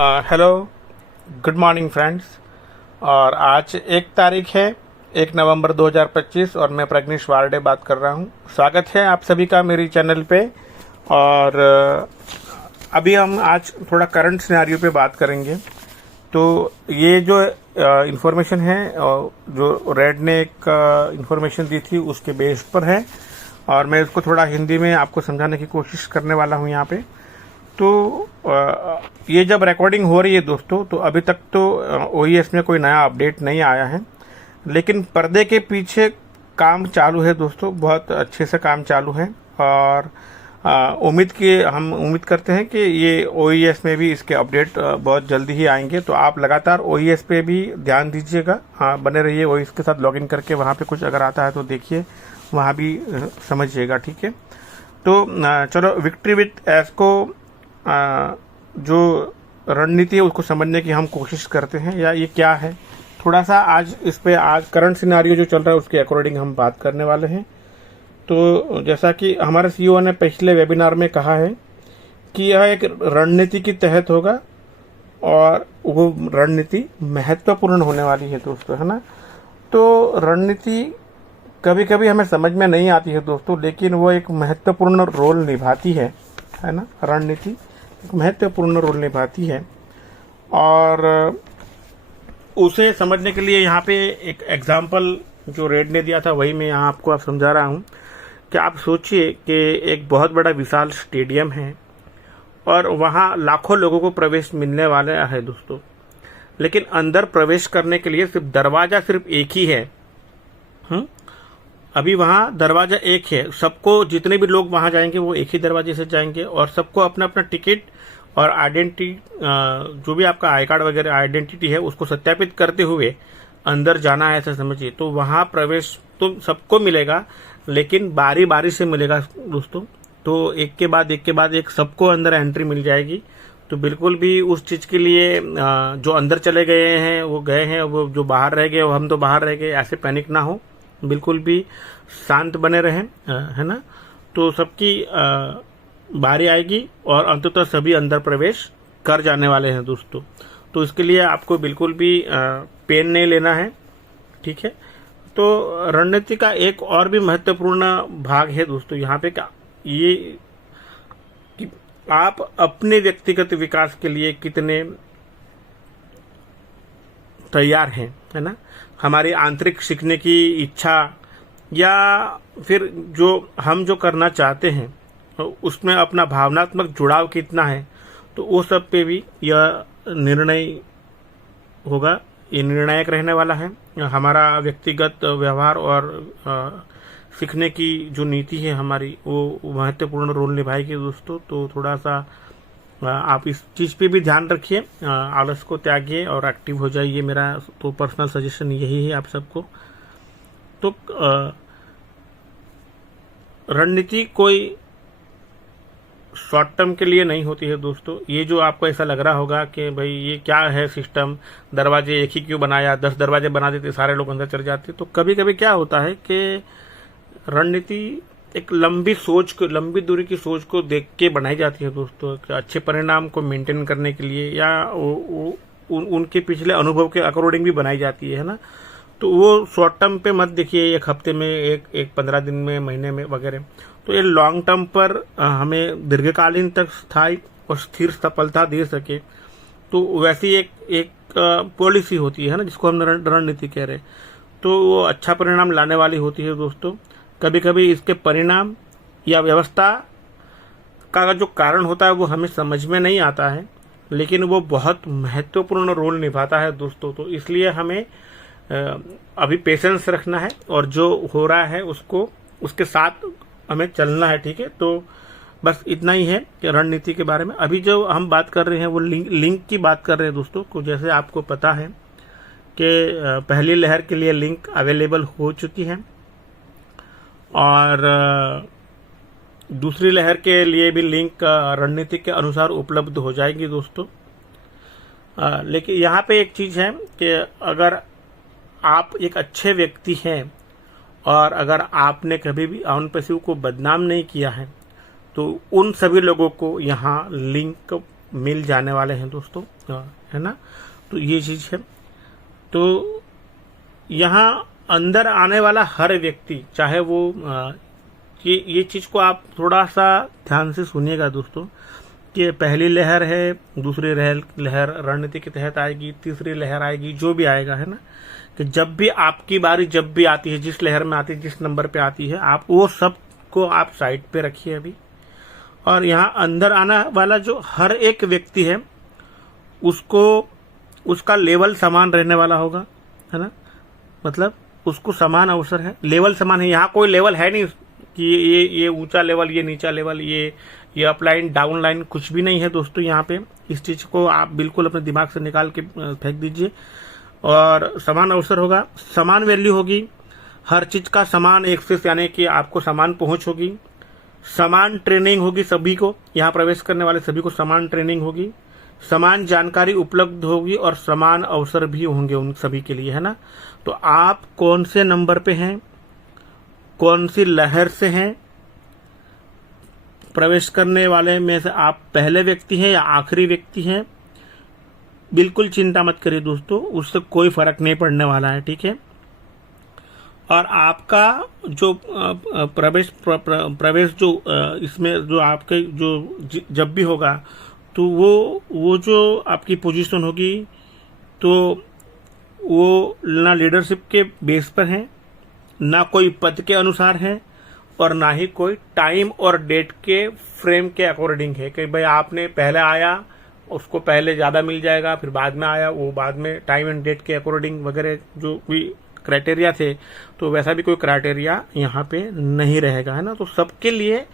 Hello, good morning friends. और आज 1 तारीख है, 1 नवंबर 2025 और मैं प्रज्ञेश वार्डे बात कर रहा हूं। स्वागत है आप सभी का मेरी चैनल पे। और अभी हम आज थोड़ा करंट सिनेरियो पे बात करेंगे। तो ये जो इन्फॉर्मेशन है जो रेड ने एक इन्फॉर्मेशन दी थी उसके बेस पर है और मैं इसको थोड़ा हिंदी में आपको समझाने की कोशिश करने वाला हूं यहाँ पे। तो ये जब रिकॉर्डिंग हो रही है दोस्तों, तो अभी तक तो ओईएस में कोई नया अपडेट नहीं आया है, लेकिन पर्दे के पीछे काम चालू है दोस्तों, बहुत अच्छे से काम चालू है। और हम उम्मीद करते हैं कि ये ओईएस में भी इसके अपडेट बहुत जल्दी ही आएंगे। तो आप लगातार ओईएस पे भी ध्यान दीजिएगा, बने रहिए ओईएस के साथ, लॉगिन करके वहाँ पे कुछ अगर आता है तो देखिए, वहाँ भी समझिएगा, ठीक है। तो चलो विक्ट्री विथ एस को जो रणनीति है उसको समझने की हम कोशिश करते हैं, या ये क्या है थोड़ा सा आज इस पे, आज करंट सिनेरियो जो चल रहा है उसके अकॉर्डिंग हम बात करने वाले हैं। तो जैसा कि हमारे सीईओ ने पिछले वेबिनार में कहा है कि यह एक रणनीति के तहत होगा और वो रणनीति महत्वपूर्ण होने वाली है दोस्तों, है ना। तो रणनीति कभी कभी हमें समझ में नहीं आती है दोस्तों, लेकिन वो एक महत्वपूर्ण रोल निभाती है ना। रणनीति एक महत्वपूर्ण रोल निभाती है और उसे समझने के लिए यहाँ पे एक एग्जाम्पल जो रेड ने दिया था वही मैं यहाँ आपको समझा रहा हूँ। कि आप सोचिए कि एक बहुत बड़ा विशाल स्टेडियम है और वहाँ लाखों लोगों को प्रवेश मिलने वाला है दोस्तों, लेकिन अंदर प्रवेश करने के लिए दरवाजा सिर्फ एक ही है। अभी वहाँ दरवाजा एक है, सबको, जितने भी लोग वहाँ जाएंगे वो एक ही दरवाजे से जाएंगे और सबको अपना अपना टिकट और आइडेंटिटी, जो भी आपका आई कार्ड वगैरह आइडेंटिटी है उसको सत्यापित करते हुए अंदर जाना है, ऐसा समझिए। तो वहाँ प्रवेश तो सबको मिलेगा, लेकिन बारी बारी से मिलेगा दोस्तों। तो एक के बाद एक सबको अंदर एंट्री मिल जाएगी। तो बिल्कुल भी उस चीज़ के लिए जो अंदर चले गए हैं वो गए हैं, वो जो बाहर रह गए हम तो बाहर रह गए, ऐसे पैनिक ना हो, बिल्कुल भी शांत बने रहें, है ना। तो सबकी बारी आएगी और अंततः सभी अंदर प्रवेश कर जाने वाले हैं दोस्तों। तो इसके लिए आपको बिल्कुल भी पेन नहीं लेना है, ठीक है। तो रणनीति का एक और भी महत्वपूर्ण भाग है दोस्तों यहाँ पे, क्या ये कि आप अपने व्यक्तिगत विकास के लिए कितने तैयार हैं, है ना। हमारी आंतरिक सीखने की इच्छा या फिर जो करना चाहते हैं उसमें अपना भावनात्मक जुड़ाव कितना है, तो वो सब पे भी यह निर्णय होगा, ये निर्णायक रहने वाला है। हमारा व्यक्तिगत व्यवहार और सीखने की जो नीति है हमारी, वो महत्वपूर्ण रोल निभाएगी दोस्तों। तो थोड़ा सा आप इस चीज़ पे भी ध्यान रखिए, आलस को त्यागिए और एक्टिव हो जाइए। मेरा तो पर्सनल सजेशन यही है आप सबको। तो रणनीति कोई शॉर्ट टर्म के लिए नहीं होती है दोस्तों। ये जो आपको ऐसा लग रहा होगा कि भाई ये क्या है सिस्टम, दरवाजे एक ही क्यों बनाया, 10 दरवाजे बना देते सारे लोग अंदर चले जाते। तो कभी कभी क्या होता है कि रणनीति एक लंबी दूरी की सोच को देख के बनाई जाती है दोस्तों, अच्छे परिणाम को मेंटेन करने के लिए, या उनके पिछले अनुभव के अकॉर्डिंग भी बनाई जाती है ना। तो वो शॉर्ट टर्म पे मत देखिए, एक हफ्ते में, एक 15 दिन में, महीने में वगैरह। तो ये लॉन्ग टर्म पर हमें दीर्घकालीन तक स्थायी और स्थिर सफलता दे सके, तो वैसी एक पॉलिसी होती है ना, जिसको हम रणनीति कह रहे हैं। तो वो अच्छा परिणाम लाने वाली होती है दोस्तों। कभी कभी इसके परिणाम या व्यवस्था का जो कारण होता है वो हमें समझ में नहीं आता है, लेकिन वो बहुत महत्वपूर्ण रोल निभाता है दोस्तों। तो इसलिए हमें अभी पेशेंस रखना है और जो हो रहा है उसके साथ हमें चलना है, ठीक है। तो बस इतना ही है कि रणनीति के बारे में। अभी जो हम बात कर रहे हैं वो लिंक की बात कर रहे हैं दोस्तों को। जैसे आपको पता है कि पहली लहर के लिए लिंक अवेलेबल हो चुकी है और दूसरी लहर के लिए भी लिंक रणनीति के अनुसार उपलब्ध हो जाएगी दोस्तों। लेकिन यहाँ पे एक चीज़ है कि अगर आप एक अच्छे व्यक्ति हैं और अगर आपने कभी भी ऑन पैसिव को बदनाम नहीं किया है, तो उन सभी लोगों को यहाँ लिंक मिल जाने वाले हैं दोस्तों, है ना। तो ये चीज़ है। तो यहाँ अंदर आने वाला हर व्यक्ति, चाहे वो ये चीज़ को आप थोड़ा सा ध्यान से सुनिएगा दोस्तों, कि पहली लहर है, दूसरी लहर रणनीति के तहत आएगी, तीसरी लहर आएगी, जो भी आएगा, है ना। कि जब भी आपकी बारी जब भी आती है, जिस लहर में आती है, जिस नंबर पे आती है, आप वो सब को आप साइड पे रखिए अभी। और यहाँ अंदर आने वाला जो हर एक व्यक्ति है, उसका लेवल समान रहने वाला होगा, है ना। मतलब उसको समान अवसर है, लेवल समान है। यहाँ कोई लेवल है नहीं कि ये ऊंचा लेवल, ये नीचा लेवल, ये अपलाइन डाउन लाइन, कुछ भी नहीं है दोस्तों यहाँ पे। इस चीज को आप बिल्कुल अपने दिमाग से निकाल के फेंक दीजिए। और समान अवसर होगा, समान वैल्यू होगी, हर चीज का समान एक्सेस, यानी कि आपको समान पहुंच होगी, समान ट्रेनिंग होगी सभी को, यहाँ प्रवेश करने वाले सभी को समान ट्रेनिंग होगी, समान जानकारी उपलब्ध होगी और समान अवसर भी होंगे उन सभी के लिए, है ना। तो आप कौन से नंबर पे हैं, कौन सी लहर से हैं, प्रवेश करने वाले में से आप पहले व्यक्ति हैं या आखिरी व्यक्ति हैं, बिल्कुल चिंता मत करिए दोस्तों, उससे कोई फर्क नहीं पड़ने वाला है, ठीक है। और आपका जो प्रवेश जो इसमें जो आपके जो जब भी होगा, तो वो जो आपकी पोजीशन होगी, तो वो ना लीडरशिप के बेस पर है, ना कोई पद के अनुसार है, और ना ही कोई टाइम और डेट के फ्रेम के अकॉर्डिंग है कि भाई आपने पहले आया, उसको पहले ज़्यादा मिल जाएगा, फिर बाद में आया वो बाद में टाइम एंड डेट के अकॉर्डिंग वगैरह जो भी क्राइटेरिया थे, तो वैसा भी कोई क्राइटेरिया यहाँ पे नहीं रहेगा, है ना। तो सबके लिए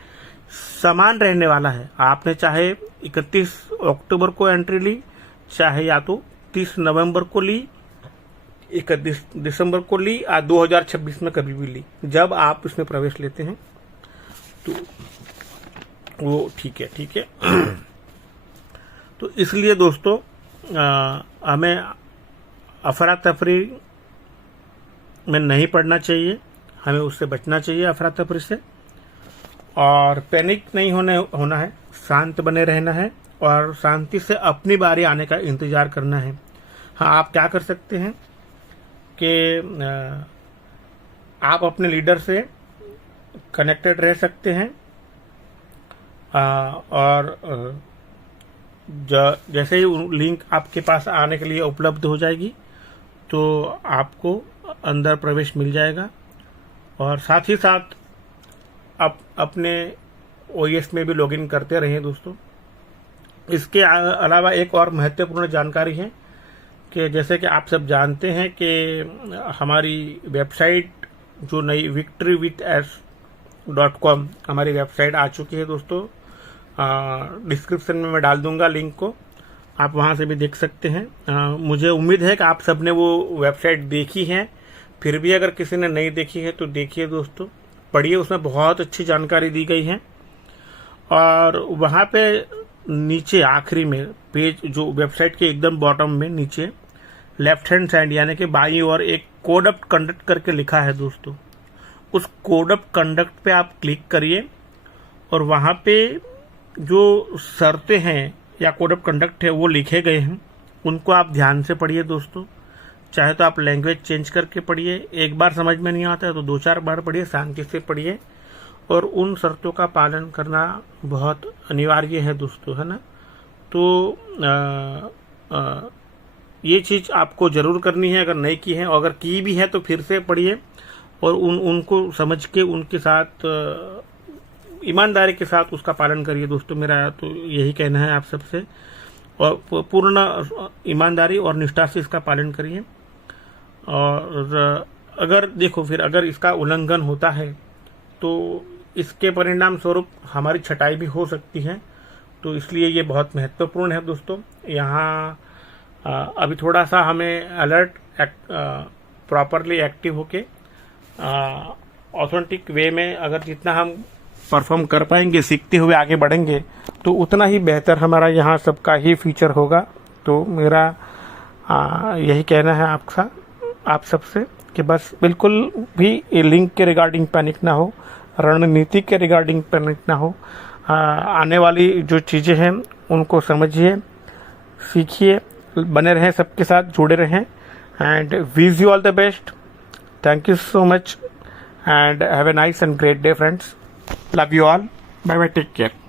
समान रहने वाला है। आपने चाहे 31 अक्टूबर को एंट्री ली, चाहे या तो 30 नवंबर को ली, 31 दिसंबर को ली, 2026 में कभी भी ली, जब आप इसमें प्रवेश लेते हैं तो वो ठीक है। तो इसलिए दोस्तों हमें अफरा तफरी में नहीं पड़ना चाहिए, हमें उससे बचना चाहिए, अफरा तफरी से। और पैनिक नहीं होना है, शांत बने रहना है और शांति से अपनी बारी आने का इंतजार करना है। हाँ, आप क्या कर सकते हैं कि आप अपने लीडर से कनेक्टेड रह सकते हैं, और जैसे ही लिंक आपके पास आने के लिए उपलब्ध हो जाएगी, तो आपको अंदर प्रवेश मिल जाएगा। और साथ ही साथ आप अपने OS में भी लॉगिन करते रहें दोस्तों। इसके अलावा एक और महत्वपूर्ण जानकारी है कि जैसे कि आप सब जानते हैं कि हमारी वेबसाइट जो नई victorywiths.com हमारी वेबसाइट आ चुकी है दोस्तों। डिस्क्रिप्शन में मैं डाल दूंगा लिंक को, आप वहां से भी देख सकते हैं। मुझे उम्मीद है कि आप सब ने वो वेबसाइट देखी है, फिर भी अगर किसी ने नहीं देखी है तो देखिए दोस्तों, पढ़िए, उसमें बहुत अच्छी जानकारी दी गई है। और वहां पे नीचे आखिरी में पेज, जो वेबसाइट के एकदम बॉटम में नीचे लेफ्ट हैंड साइड यानी कि बाईं ओर एक कोड ऑफ कंडक्ट करके लिखा है दोस्तों। उस कोड ऑफ कंडक्ट पे आप क्लिक करिए और वहां पे जो शर्तें हैं या कोड ऑफ कंडक्ट है वो लिखे गए हैं, उनको आप ध्यान से पढ़िए दोस्तों। चाहे तो आप लैंग्वेज चेंज करके पढ़िए, एक बार समझ में नहीं आता है तो 2-4 बार पढ़िए, शांति से पढ़िए। और उन शर्तों का पालन करना बहुत अनिवार्य है दोस्तों, है ना। तो ये चीज़ आपको जरूर करनी है, अगर नहीं की है, और अगर की भी है तो फिर से पढ़िए और उनको समझ के उनके साथ ईमानदारी के साथ उसका पालन करिए दोस्तों। मेरा तो यही कहना है आप सबसे, और पूर्ण ईमानदारी और निष्ठा से इसका पालन करिए। और अगर देखो, फिर अगर इसका उल्लंघन होता है तो इसके परिणाम स्वरूप हमारी छटाई भी हो सकती है। तो इसलिए ये बहुत महत्वपूर्ण है दोस्तों। यहाँ अभी थोड़ा सा हमें अलर्ट प्रॉपरली एक्टिव होके ऑथेंटिक वे में अगर जितना हम परफॉर्म कर पाएंगे, सीखते हुए आगे बढ़ेंगे, तो उतना ही बेहतर हमारा यहाँ सबका ही फ्यूचर होगा। तो मेरा यही कहना है आप सबसे कि बस बिल्कुल भी लिंक के रिगार्डिंग पैनिक ना हो, रणनीति के रिगार्डिंग पैनिक ना हो। आने वाली जो चीज़ें हैं उनको समझिए, सीखिए, बने रहें, सबके साथ जुड़े रहें and wish you all the best. Thank you so much and have a nice and great day, friends. Love you all. Bye bye. Take care.